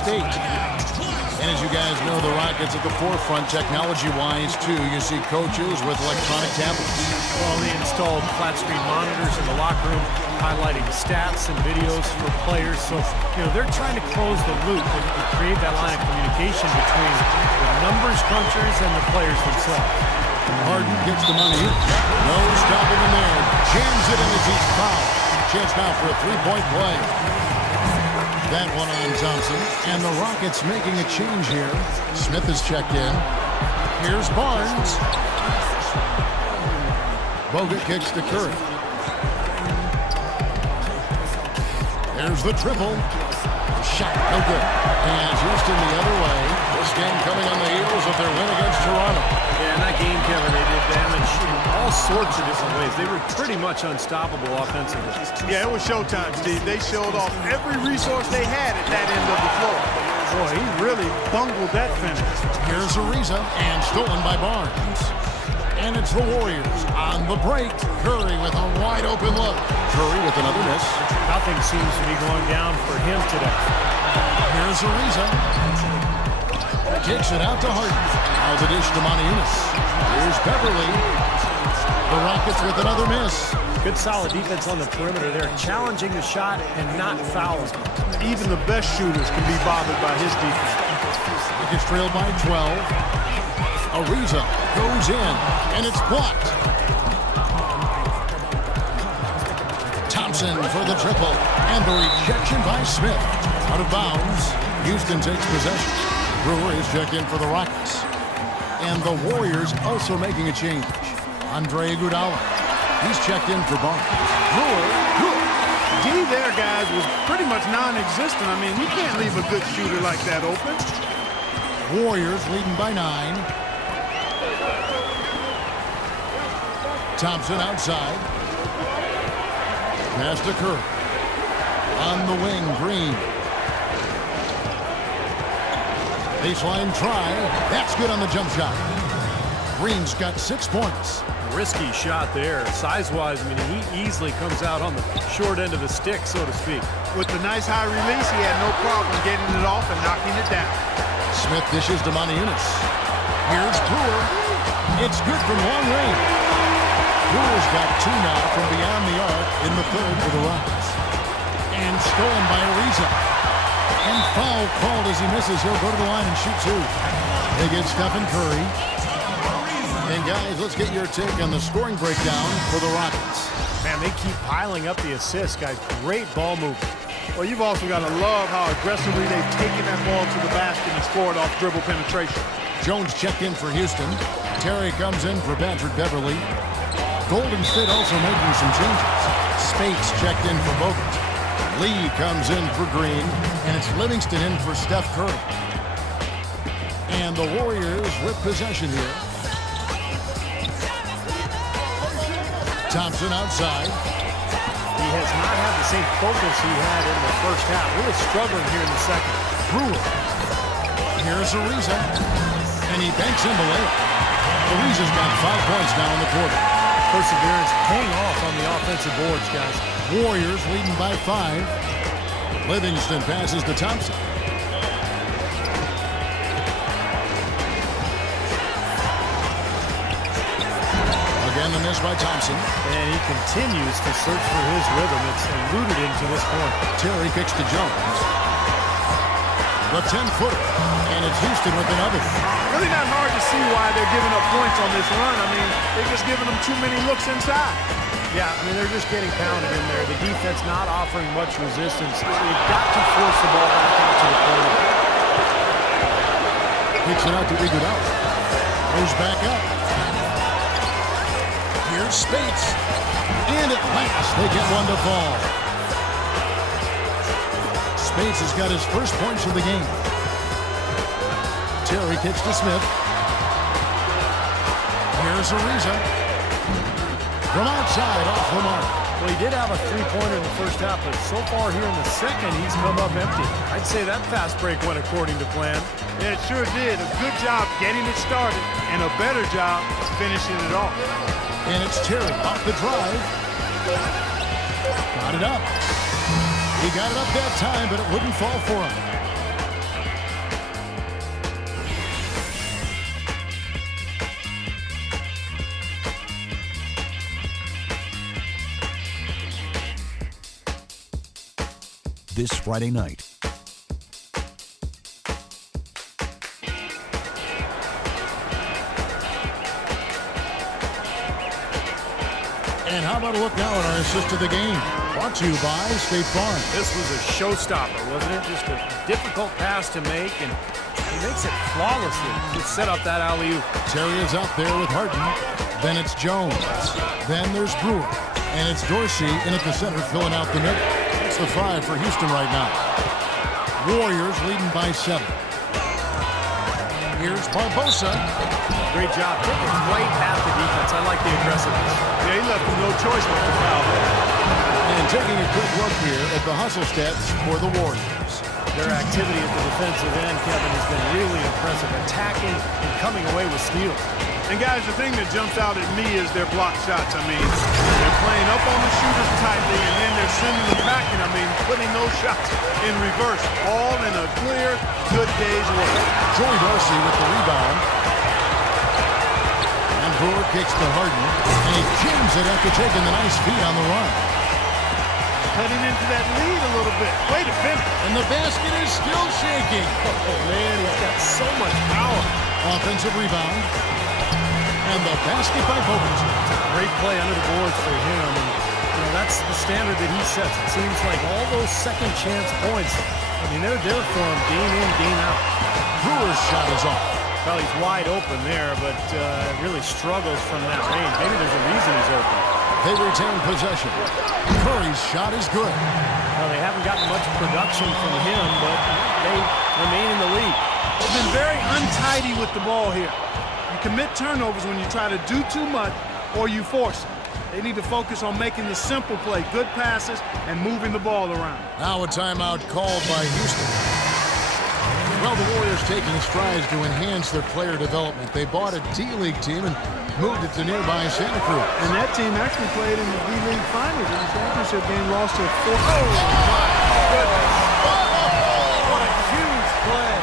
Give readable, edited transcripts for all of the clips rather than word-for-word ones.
State. And as you guys know, the Rockets at the forefront technology-wise, too. You see coaches with electronic tablets. Well, they installed flat-screen monitors in the locker room, highlighting stats and videos for players. So, they're trying to close the loop and create that line of communication between the numbers crunchers and the players themselves. Harden gets the money. No stopping him there. Jams it in as he's fouled. Chance now for a three-point play. That one on Thompson. And the Rockets making a change here. Smith is checked in. Here's Barnes. Bogut kicks to Curry. There's the triple. Shot, no good. And Houston the other way. This game coming on the heels of their win against Toronto. Yeah, in that game, Kevin, they did damage in all sorts of different ways. They were pretty much unstoppable offensively. Yeah, it was showtime, Steve. They showed off every resource they had at that end of the floor. Boy, he really bungled that finish. Here's Ariza, and stolen by Barnes. And it's the Warriors on the break. Curry with a wide open look. Curry with another miss. Nothing seems to be going down for him today. Here's Ariza. Kicks it out to Harden. Now the dish to Montezumas. Here's Beverly. The Rockets with another miss. Good solid defense on the perimeter there, challenging the shot and not fouling. Even the best shooters can be bothered by his defense. Rockets trailed by 12. Ariza goes in, and it's blocked. Thompson for the triple, and the rejection by Smith. Out of bounds, Houston takes possession. Brewer is checked in for the Rockets. And the Warriors also making a change. Andre Iguodala, he's checked in for Barnes. Brewer, good. D there, guys, was pretty much non-existent. I mean, you can't leave a good shooter like that open. Warriors leading by 9. Thompson outside. Pass to Curry. On the wing, Green. Baseline try. That's good on the jump shot. Green's got 6 points. Risky shot there. Size-wise, I mean, he easily comes out on the short end of the stick, so to speak. With the nice high release, he had no problem getting it off and knocking it down. Smith dishes to Montezumas. Here's Brewer. It's good from long range. Brewer's got 2 now from beyond the arc in the third for the Rockets. And stolen by Ariza. And foul called as he misses. He'll go to the line and shoot 2. They get Stephen Curry. And guys, let's get your take on the scoring breakdown for the Rockets. Man, they keep piling up the assists, guys. Great ball movement. Well, you've also got to love how aggressively they've taken that ball to the basket and scored off dribble penetration. Jones checked in for Houston. Terry comes in for Patrick Beverly. Golden State also making some changes. Spates checked in for Bogut. Lee comes in for Green. And it's Livingston in for Steph Curry. And the Warriors with possession here. Thompson outside. He has not had the same focus he had in the first half. Really struggling here in the second. Brewer. Here's Ariza. And he banks in the layup. Ariza's got 5 points now in the quarter. Perseverance paying off on the offensive boards, guys. Warriors leading by 5. Livingston passes to Thompson. Again, the miss by Thompson. And he continues to search for his rhythm. It's eluded him to this point. Terry kicks to Jones. The 10-footer. And it's Houston with another. Really not hard to see why they're giving up points on this run. I mean, they're just giving them too many looks inside. Yeah, I mean, they're just getting pounded in there. The defense not offering much resistance. They've got to force the ball back out to the corner. Kicks it out to Iguodala. Goes back up. Here's Spates. And at last, they get one to fall. Spates has got his first points of the game. Terry kicks to Smith. Here's Ariza. From outside, off the mark. Well, he did have a three-pointer in the first half, but so far here in the second, he's come up empty. I'd say that fast break went according to plan. Yeah, it sure did. A good job getting it started, and a better job finishing it off. And it's Terry off the drive. Got it up. He got it up that time, but it wouldn't fall for him. this Friday night. And how about a look now at our assist of the game? Brought to you by State Farm. This was a showstopper, wasn't it? Just a difficult pass to make, and he makes it flawlessly to set up that alley-oop. Terry is out there with Harden. Then it's Jones. Then there's Brewer. And it's Dorsey in at the center filling out the middle. It's the 5 for Houston right now. Warriors leading by 7. Here's Barbosa. Great job. Taking right at the defense. I like the aggressiveness. Yeah, he left him no choice but to foul there. And taking a quick look here at the hustle stats for the Warriors. Their activity at the defensive end, Kevin, has been really impressive. Attacking and coming away with steals. And guys, the thing that jumps out at me is their block shots. I mean, they're playing up on the shooters tightly, and then they're sending them back, and I mean, putting those shots in reverse, all in a clear, good day's work. Joey Dorsey with the rebound. And Brewer kicks to Harden, and he jams it after taking the nice feed on the run. Cutting into that lead a little bit. Way to finish. And the basket is still shaking. Oh, man, he's got so much power. Offensive rebound. And the basket by Bogut. Great play under the boards for him. And, you know, that's the standard that he sets. It seems like all those second chance points, I mean, they're there for him game in, game out. Brewer's shot is off. Well, he's wide open there, but really struggles from that range. Maybe there's a reason he's open. They retain possession. Curry's shot is good. Well, they haven't gotten much production from him, but they remain in the lead. They've been very untidy with the ball here. You commit turnovers when you try to do too much or you force it. They need to focus on making the simple play, good passes, and moving the ball around. Now a timeout called by Houston. Well, the Warriors taking strides to enhance their player development. They bought a D-League team and moved it to nearby Santa Cruz. And that team actually played in the D-League Finals in the championship game, lost to 4. Oh, my goodness. What a huge play.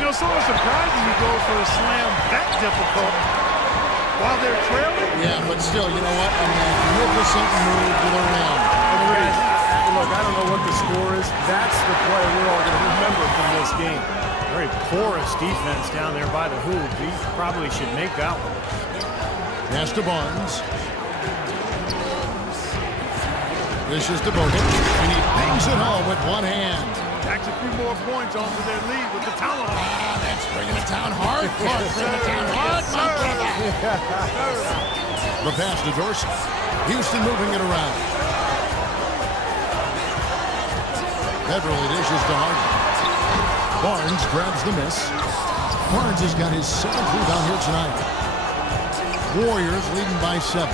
You know, sort of surprising he goes for a slam that difficult while they're trailing. Yeah, but still, you know what? A magnificent move to the rim. Look, I don't know what the score is. That's the play we're all going to remember from this game. Very porous defense down there by the hoop. He probably should make that one. Pass to Barnes. This is to Bogut, and he bangs it home with one hand. Tacks a few more points onto their lead with the tomahawk. That's bringing it down hard. Clark bringing it down hard. The pass to Dorsey. Houston moving it around. Beverly dishes to Harden. Barnes grabs the miss. Barnes has got his 7th rebound here tonight. Warriors leading by 7.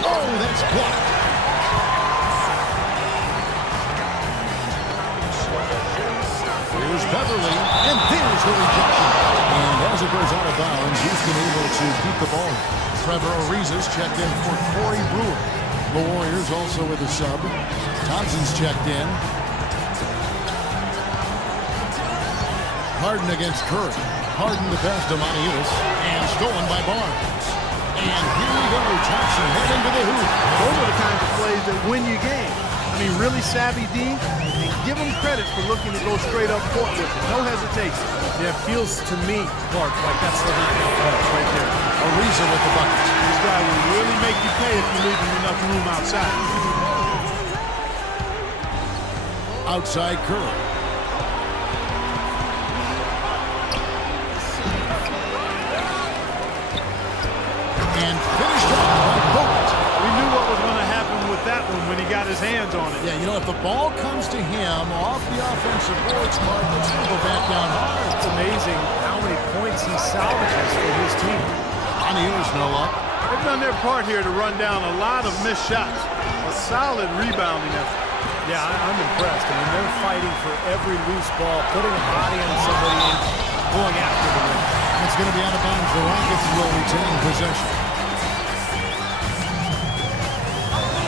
Oh, that's blocked. Here's Beverly, and there's the rejection. And as it goes out of bounds, Houston able to keep the ball. Trevor Ariza's checked in for Corey Brewer. The Warriors also with a sub. Thompson's checked in. Harden against Curry. Harden the pass to Maniulis, and stolen by Barnes. And here we go, Thompson head into the hoop. Those are the kinds of plays that win you game. I mean, really savvy D, and give them credit for looking to go straight up court with it. No hesitation. Yeah, it feels to me, Clark, like that's the right there. Ariza with the bucket. This guy will really make you pay if you leave him enough room outside. Outside Curry. And finished off by Bogut. We knew what was going to happen with that one when he got his hands on it. Yeah, you know, if the ball comes to him off the offensive boards, Mark, it's going to go back down hard. It's amazing how many points he salvages for his team. Maniulis no luck. They've done their part here to run down a lot of missed shots. A solid rebounding effort. Yeah, I'm impressed. I mean, they're fighting for every loose ball, putting a body on somebody and going after the rim. It's going to be out of bounds. The Rockets will retain possession.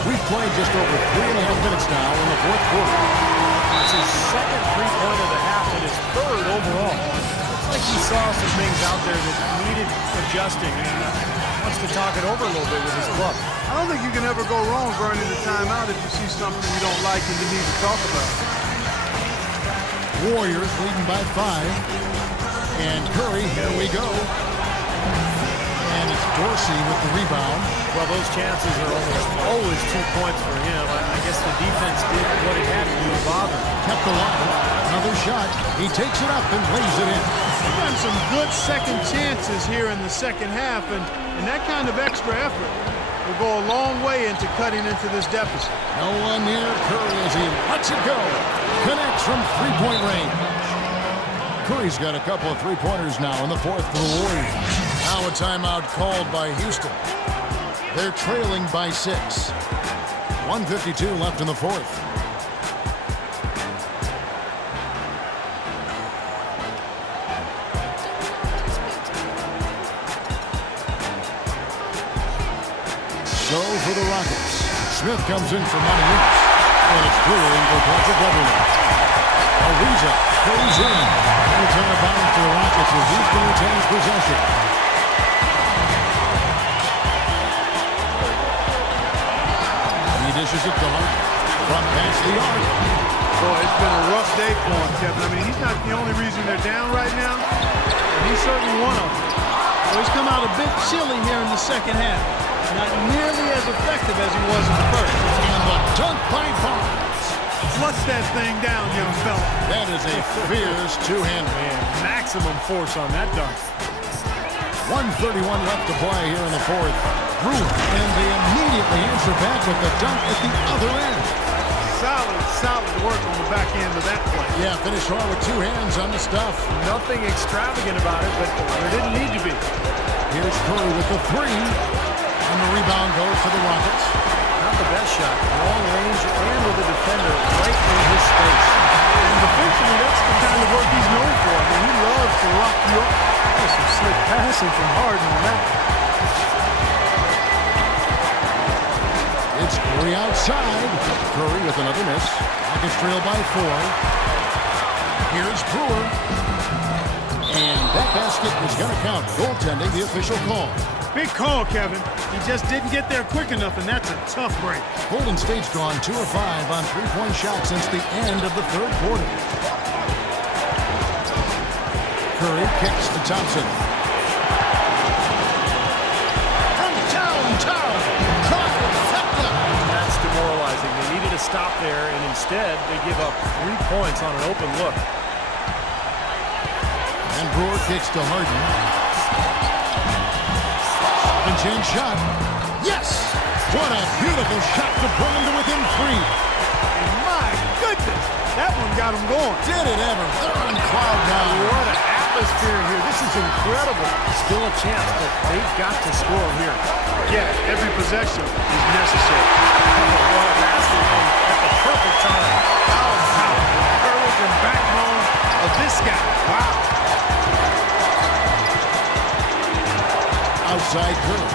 We've played just over 3.5 minutes now in the fourth quarter. It's his second three-point of the half and his third overall. Looks like like he saw some things out there that needed adjusting, and wants to talk it over a little bit with his club. I don't think you can ever go wrong burning the timeout if you see something you don't like and you need to talk about. Warriors leading by 5. And Curry, here we go. And it's Dorsey with the rebound. Well, those chances are always 2 points for him. I guess the defense did what it had to do to bother him. Kept alive. Another shot. He takes it up and lays it in. We've gotten some good second chances here in the second half, and that kind of extra effort will go a long way into cutting into this deficit. No one near Curry as he lets it go. Connects from three-point range. Curry's got a couple of three-pointers now in the fourth for the Warriors. Now a timeout called by Houston. They're trailing by 6. 1:52 left in the fourth. So for the Rockets, Smith comes in for Money. And it's brewing for Patrick Beverly. Ariza goes in. It's on a bounce to the Rockets as Houston retains possession. He dishes it to Hart from past the arc. Boy, it's been a rough day for him, Kevin. I mean, he's not the only reason they're down right now, and he's certainly one of them. So he's come out a bit chilly here in the second half. Not nearly as effective as he was in the first. And the dunk by Barnes. Flush that thing down, young fella. That is a fierce two-hand man. Maximum force on that dunk. 1:31 left to play here in the fourth. Brewer, and they immediately answer back with the dunk at the other end. Solid work on the back end of that play. Yeah, finished hard with two hands on the stuff. Nothing extravagant about it, but there didn't need to be. Here's Curry with the three. And the rebound goes to the Rockets. Not the best shot. Long range and with a defender right in his space. And defensively, that's the kind of work he's known for. I mean, he loves to lock you up. There's some slick passing from Harden on that. It's Curry outside. Curry with another miss. Rockets trail by 4. Here's Brewer. And that basket is going to count. Goaltending, the official call. Big call, Kevin. He just didn't get there quick enough, and that's a tough break. Golden State's gone 2 of 5 on three-point shots since the end of the third quarter. Curry kicks to Thompson. From downtown, trifecta. That's demoralizing. They needed a stop there, and instead they give up 3 points on an open look. And Brewer kicks to Harden. Chance shot. Yes! What a beautiful shot to bring him to within 3. My goodness! That one got him going. Did it ever? They're on cloud nine. What an atmosphere here. This is incredible. Still a chance, but they've got to score here. Yeah, every possession is necessary. What a basket at the perfect time. Power, the courage and backbone of this guy. Wow. Outside Curry.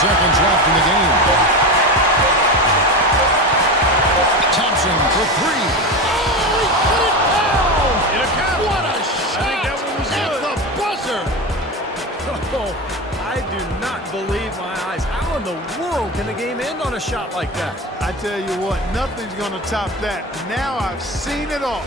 Seconds left in the game. Thompson for 3. Oh, he put it down! It accounted. What a shot! I think that one was at good. The buzzer! Oh, I do not believe my eyes. How in the world can the game end on a shot like that? I tell you what, nothing's going to top that. Now I've seen it all.